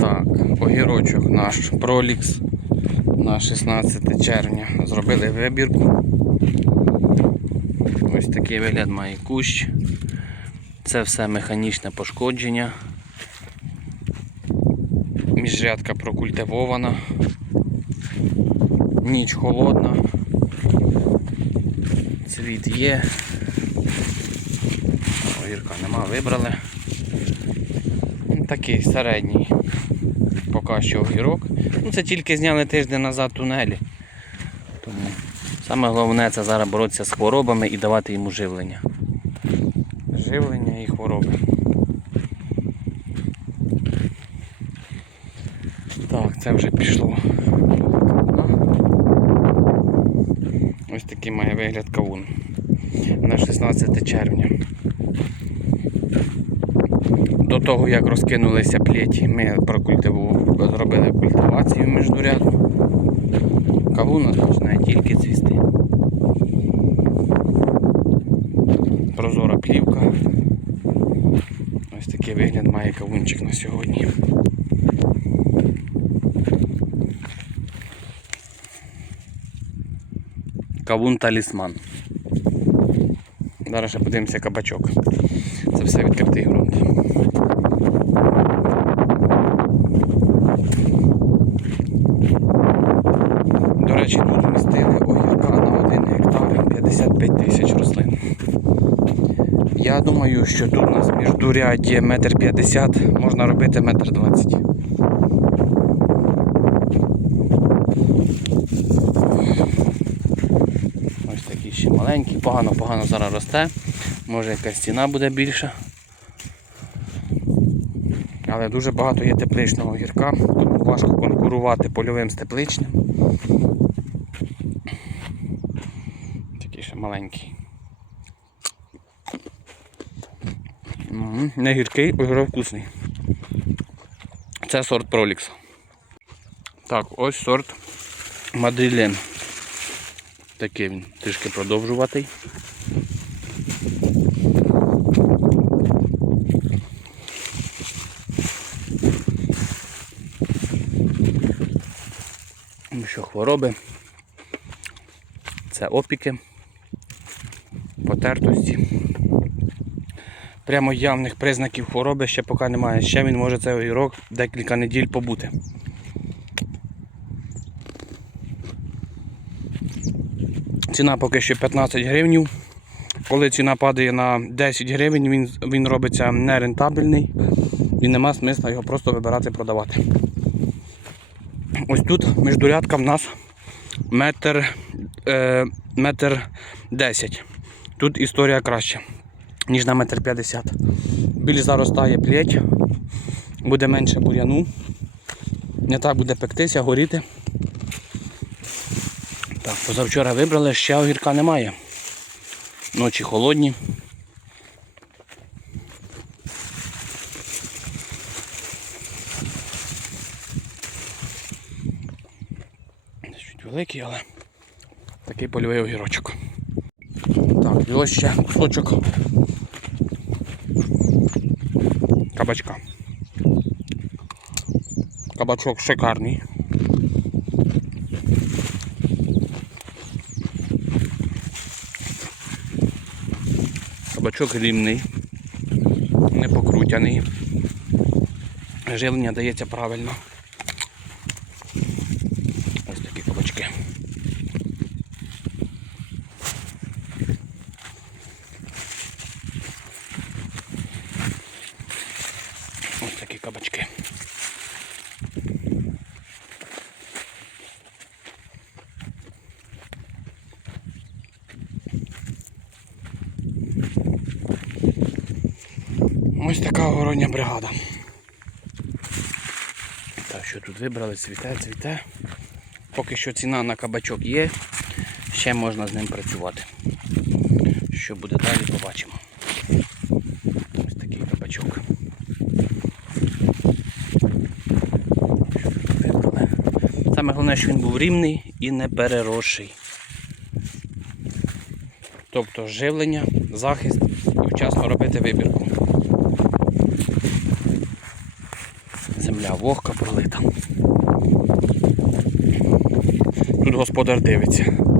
Так, огірочок наш пролікс на 16 червня. Зробили вибірку. Ось такий вигляд має кущ. Це все механічне пошкодження. Міжрядка прокультивована. Ніч холодна. Цвіт є. Огірка нема, вибрали. Такий середній поки що огірок. Ну, це тільки зняли тиждень назад тунелі. Тому саме головне це зараз боротися з хворобами і давати йому живлення. Живлення і хвороби. Так, це вже пішло. Ось такий має вигляд кавун. На 16 червня. До того, як розкинулися плеті, ми зробили культивацію міждурядну. Кавун починає тільки цвісти. Прозора плівка. Ось такий вигляд має кавунчик на сьогодні. Кавун талісман. Зараз ще подивимося кабачок. Це все відкритий ґрунт. До речі, тут вмістили огірка на 1 гектар 55 тисяч рослин. Я думаю, що тут у нас між міждурядді метр 50, можна робити метр 20. Ось такий ще маленький, погано-погано зараз росте. Може якась ціна буде більша. Але дуже багато є тепличного гірка. Тут важко конкурувати польовим з тепличним. Такий ще маленький. Не гіркий, огірок вкусний. Це сорт Пролікс. Так, ось сорт Мадрілен. Такий він трішки продовжуватий. Ну що, хвороби. Це опіки, потертості. Прямо явних признаків хвороби ще поки немає. Ще він може цей огірок декілька неділь побути. Ціна поки що 15 гривень. Коли ціна падає на 10 гривень, він, він робиться нерентабельний і нема смисла його просто вибирати продавати. Ось тут міждурядка в нас метр, е, метр 10. Тут історія краща, ніж на метр 50. Більш заростає плеть, буде менше бур'яну, не так буде пектися, горіти. Так, позавчора вибрали, ще огірка немає. Ночі холодні. Чуть великий, але такий польовий огірочок. Так, і ось ще кусочок кабачка. Кабачок шикарний. Кабачок рівний, не покрутяний. Живлення дається правильно. Ось такі кабачки. Ось такі кабачки. Ось така огородня бригада. Так, що тут вибрали, цвіте, цвіте. Поки що ціна на кабачок є, ще можна з ним працювати. Що буде далі, побачимо. Ось такий кабачок. Саме головне, що він був рівний і не переросший. Тобто живлення, захист і вчасно робити вибірку. Земля вогка пролита. Тут господар дивиться.